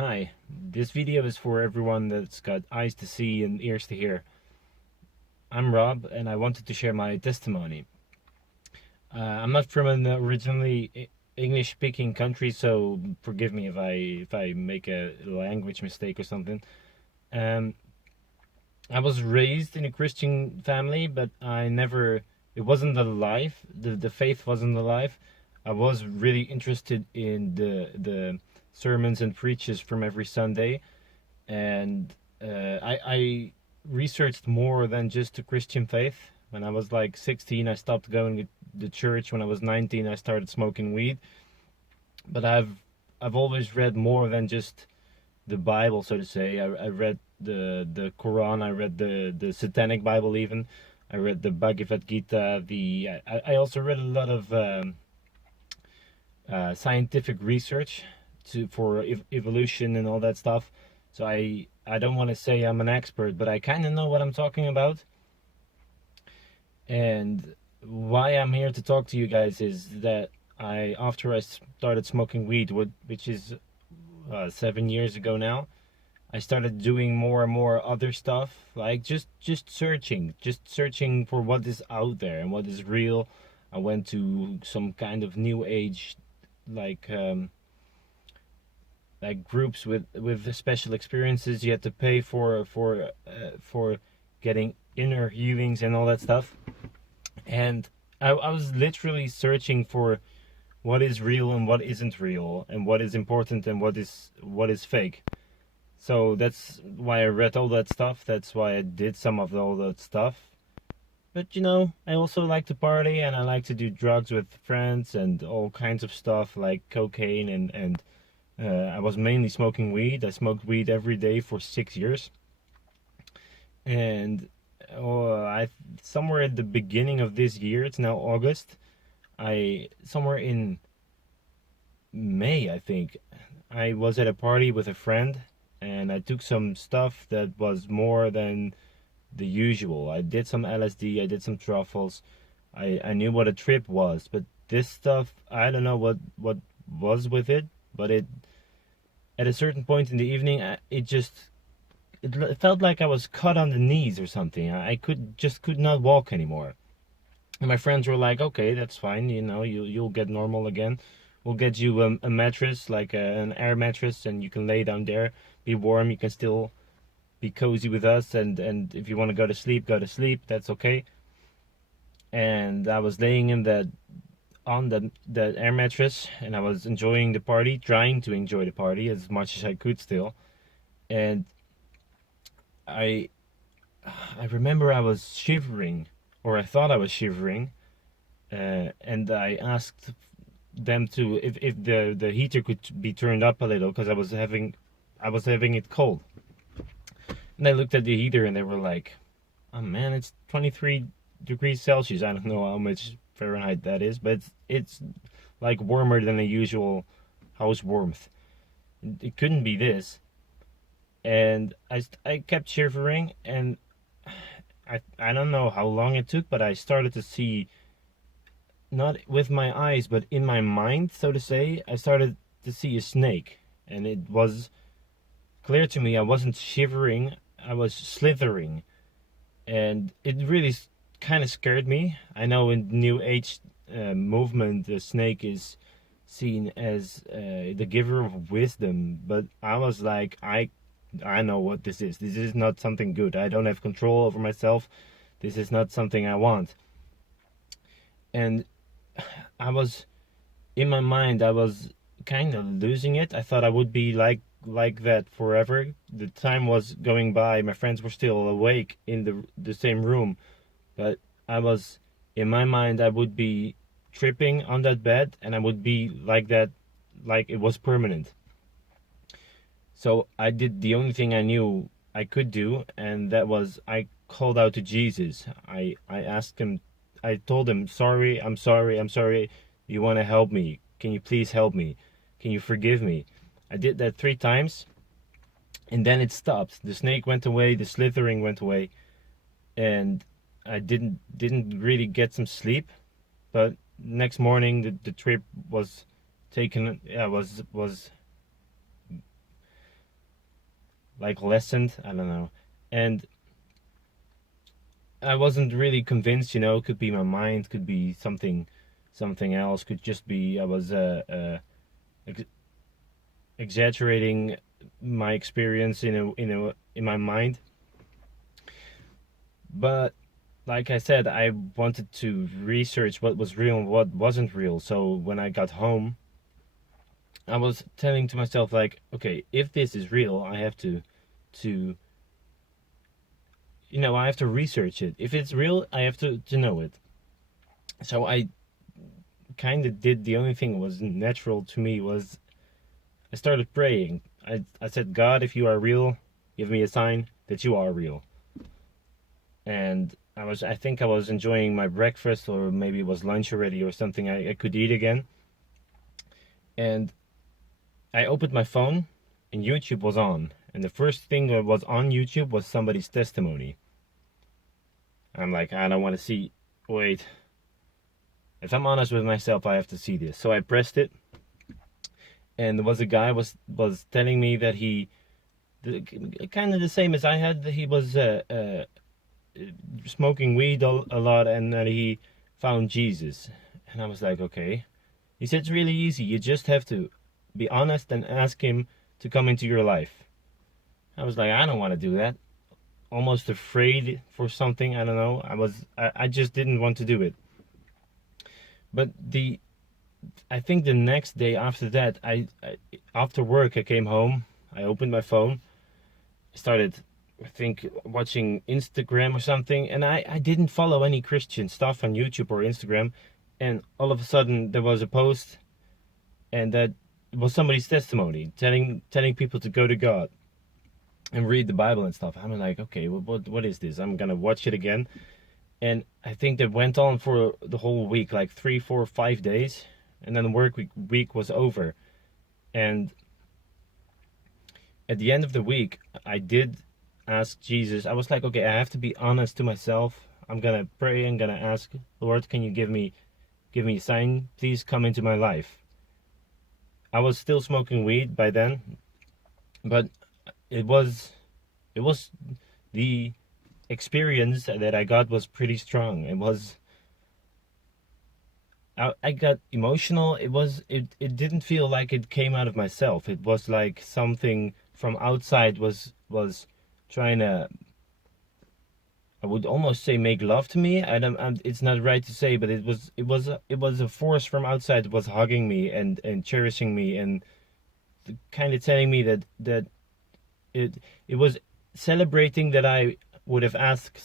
Hi, this video is for everyone that's got eyes to see and ears to hear. I'm Rob, and I wanted to share my testimony. I'm not from an originally English-speaking country, so forgive me if I make a language mistake or something. Um, I was raised in a Christian family, but it wasn't alive. The faith wasn't alive. I was really interested in the sermons and preaches from every Sunday, and I researched more than just the Christian faith. When I was like 16, I stopped going to the church. When I was 19, I started smoking weed. But I've always read more than just the Bible, so to say. I read the Quran. I read the Satanic Bible even. I read the Bhagavad Gita. I also read a lot of scientific research for evolution and all that stuff. So I don't want to say I'm an expert, but I kind of know what I'm talking about. And why I'm here to talk to you guys is that after I started smoking weed, which is 7 years ago now, I started doing more and more other stuff, like just searching for what is out there and what is real. I went to some kind of new age, like groups with special experiences. You had to pay for getting inner healings and all that stuff. And I was literally searching for what is real and what isn't real, and what is important and what is fake. So that's why I read all that stuff. That's why I did some of all that stuff. But I also like to party, and I like to do drugs with friends and all kinds of stuff like cocaine and I was mainly smoking weed. I smoked weed every day for 6 years, and I somewhere at the beginning of this year, it's now August. I somewhere in May, I think, I was at a party with a friend, and I took some stuff that was more than the usual. I did some LSD, I did some truffles. I knew what a trip was, but this stuff, I don't know what was with it, but it at a certain point in the evening, it felt like I was cut on the knees or something. I could not walk anymore. And my friends were like, "Okay, that's fine. You'll get normal again. We'll get you a mattress, like an air mattress, and you can lay down there, be warm. You can still be cozy with us, and if you want to go to sleep, go to sleep. That's okay." And I was laying in that on the air mattress, and I was enjoying the party, trying to enjoy the party as much as I could still. And I I remember I was shivering, or I thought I was shivering, and I asked them to if the heater could be turned up a little, because I was having it cold. And I looked at the heater, and they were like, "Oh man, it's 23 degrees Celsius. I don't know how much Fahrenheit that is, but it's like warmer than the usual house warmth. It couldn't be this." And I kept shivering, and I don't know how long it took, but I started to see, not with my eyes, but in my mind, so to say, I started to see a snake. And it was clear to me I wasn't shivering, I was slithering. And it really kind of scared me. I know in New Age movement, the snake is seen as the giver of wisdom, but I was like, I know what this is. This is not something good. I don't have control over myself. This is not something I want. And I was in my mind, I was kind of losing it. I thought I would be like that forever. The time was going by. My friends were still awake in the same room, but I was in my mind, I would be tripping on that bed, and I would be like that, like it was permanent. So I did the only thing I knew I could do, and that was I called out to Jesus. I asked him, I told him, "Sorry, I'm sorry, I'm sorry. You want to help me? Can you please help me? Can you forgive me?" I did that 3 times, and then it stopped. The snake went away, the slithering went away, and I didn't really get some sleep. But next morning, the trip was taken. Yeah, was like lessened. I don't know, and I wasn't really convinced. Could be my mind, could be something else, could just be I was ex- exaggerating my experience in my mind. But like I said, I wanted to research what was real and what wasn't real. So when I got home, I was telling to myself like, okay, if this is real, I have to I have to research it. If it's real, I have to know it. So I kind of did the only thing was natural to me was I started praying. I said, God, if you are real, give me a sign that you are real. And I think I was enjoying my breakfast, or maybe it was lunch already or something. I could eat again. And I opened my phone and YouTube was on. And the first thing that was on YouTube was somebody's testimony. I'm like, I don't want to see. Wait. If I'm honest with myself, I have to see this. So I pressed it, and there was a guy was telling me that kind of the same as I had. He was smoking weed a lot, and that he found Jesus. And I was like, okay. He said it's really easy. You just have to be honest and ask him to come into your life. I was like, I don't want to do that. Almost afraid for something. I don't know. I just didn't want to do it. But I think the next day after that, after work I came home. I opened my phone. I started, I think, watching Instagram or something, and I didn't follow any Christian stuff on YouTube or Instagram. And all of a sudden there was a post, and that was somebody's testimony telling people to go to God and read the Bible and stuff. I'm like, okay, what is this? I'm gonna watch it again. And I think that went on for the whole week, like 3, 4, 5 days, and then the week was over. And at the end of the week, I did ask Jesus. I was like, okay, I have to be honest to myself. I'm gonna pray. I'm gonna ask, Lord, can you give me a sign? Please come into my life. I was still smoking weed by then, but it was the experience that I got was pretty strong. I got emotional. It didn't feel like it came out of myself. It was like something from outside was trying to, I would almost say, make love to me. It's not right to say, but it was a force from outside that was hugging me and cherishing me and kind of telling me that it was celebrating that I would have asked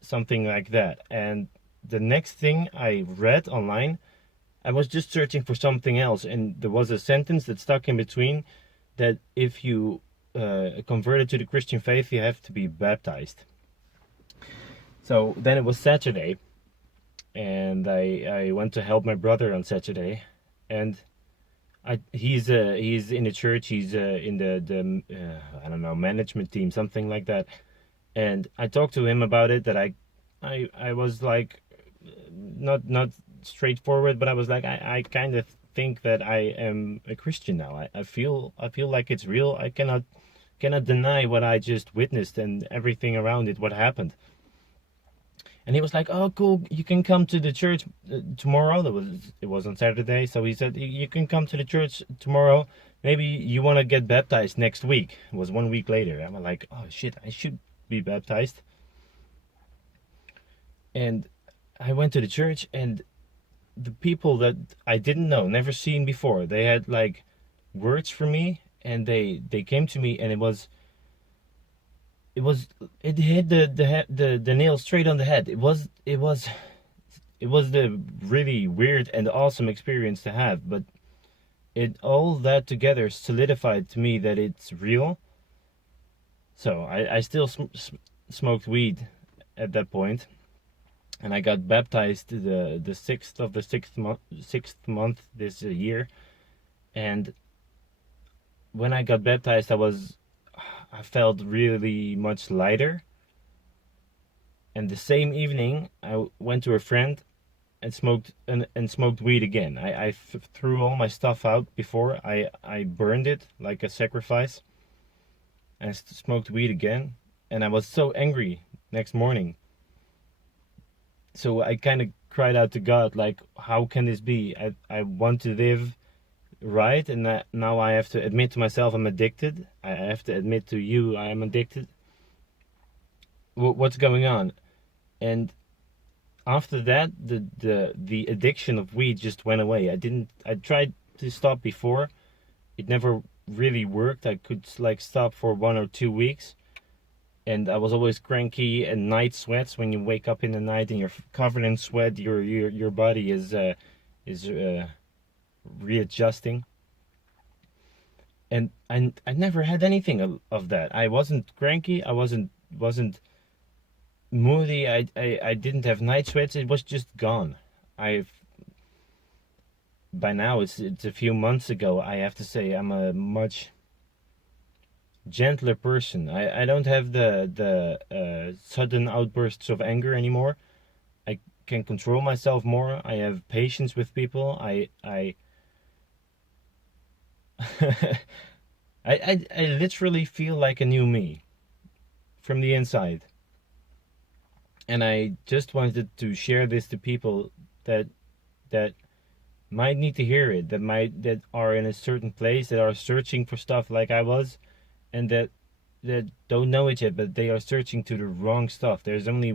something like that. And the next thing I read online, I was just searching for something else, and there was a sentence that stuck in between that if you converted to the Christian faith, you have to be baptized. So then it was Saturday, and I went to help my brother on Saturday, and he's in the church. He's in the I don't know, management team, something like that. And I talked to him about it. That I was like, not straightforward, but I was like, I kind of think that I am a Christian now. I feel like it's real. I cannot deny what I just witnessed and everything around it, what happened. And he was like, "Oh, cool! You can come to the church tomorrow." It was on Saturday, so he said, "You can come to the church tomorrow. Maybe you want to get baptized next week." It was 1 week later. I'm like, "Oh shit! I should be baptized." And I went to the church, and the people that I didn't know, never seen before, they had like words for me, and they came to me, and it hit the nail straight on the head. It was the really weird and awesome experience to have, but it all that together solidified to me that it's real. So I still smoked weed at that point, and I got baptized the 6th of the sixth month this year. And when I got baptized, I felt really much lighter. And the same evening, I went to a friend and smoked weed again. I threw all my stuff out before. I burned it like a sacrifice. and I smoked weed again, and I was so angry next morning. So I kind of cried out to God, like, how can this be? I want to live right, and that now I have to admit to myself I'm addicted. I have to admit to you I am addicted. What's going on? And after that, the addiction of weed just went away. I tried to stop before. It never really worked. I could like stop for 1 or 2 weeks, and I was always cranky and night sweats. When you wake up in the night and you're covered in sweat, your body is readjusting. And I never had anything of that. I wasn't cranky. I wasn't moody. I didn't have night sweats. It was just gone. I've By now it's a few months ago. I have to say I'm a much gentler person. I don't have the sudden outbursts of anger anymore. I can control myself more. I have patience with people. I I literally feel like a new me from the inside. And I just wanted to share this to people that that might need to hear it, that are in a certain place, that are searching for stuff like I was, and that don't know it yet, but they are searching to the wrong stuff. There's only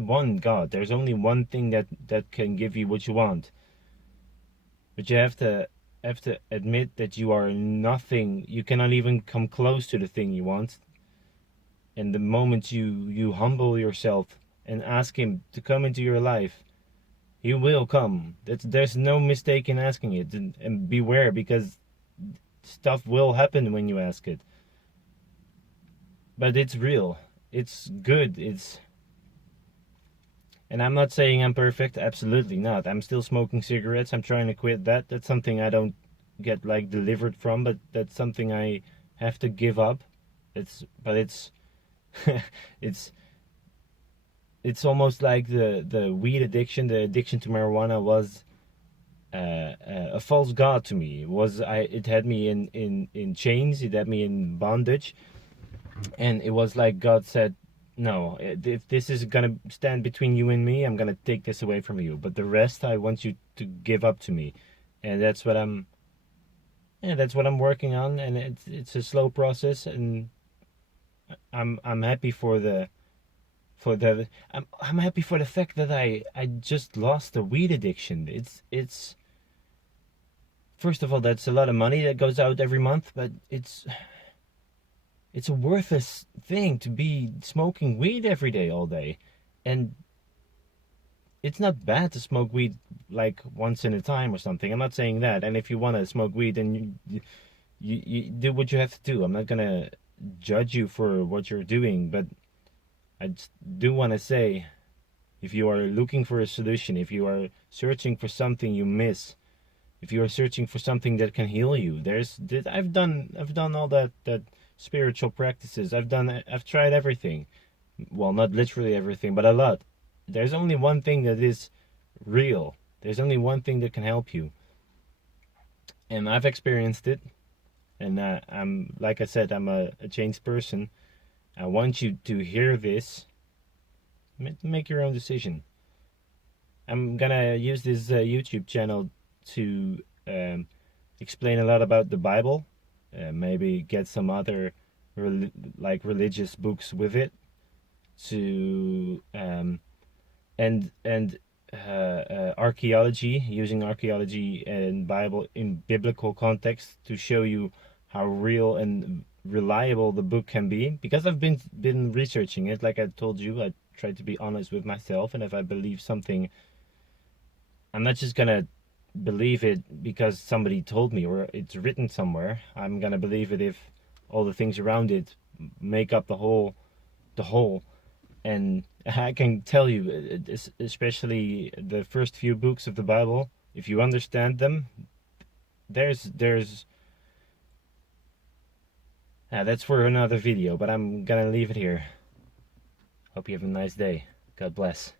one God. There's only one thing that can give you what you want. But you have to admit that you are nothing. You cannot even come close to the thing you want. And the moment you humble yourself and ask him to come into your life, he will come. There's no mistake in asking it. And beware, because stuff will happen when you ask it. But it's real. It's good. And I'm not saying I'm perfect. Absolutely not. I'm still smoking cigarettes. I'm trying to quit that. That's something I don't get like delivered from, but that's something I have to give up. It's it's it's almost like the weed addiction, the addiction to marijuana was a false god to me. It had me in chains. It had me in bondage, and it was like God said, "No, if this is gonna stand between you and me, I'm gonna take this away from you. But the rest, I want you to give up to me." And that's what I'm working on, and it's a slow process, and I'm happy I'm happy for the fact that I just lost the weed addiction. It's first of all, that's a lot of money that goes out every month, but it's a worthless thing to be smoking weed every day all day. And it's not bad to smoke weed like once in a time or something. I'm not saying that. And if you want to smoke weed, then you do what you have to do. I'm not gonna judge you for what you're doing, but I just do want to say, if you are looking for a solution, if you are searching for something you miss, if you are searching for something that can heal you, I've done all that spiritual practices. I've tried everything. Well, not literally everything, but a lot. There's only one thing that is real. There's only one thing that can help you. And I've experienced it. And I'm, like I said, I'm a changed person. I want you to hear this. Make your own decision. I'm gonna use this YouTube channel to explain a lot about the Bible. Maybe get some other religious books with it. To and archaeology, using archaeology and Bible in biblical context to show you how real and reliable the book can be, because I've been researching it. Like I told you, I try to be honest with myself, and if I believe something, I'm not just gonna believe it because somebody told me or it's written somewhere. I'm gonna believe it if all the things around it make up the whole. And I can tell you, especially the first few books of the Bible, if you understand them, there's that's for another video, but I'm gonna leave it here. Hope you have a nice day. God bless.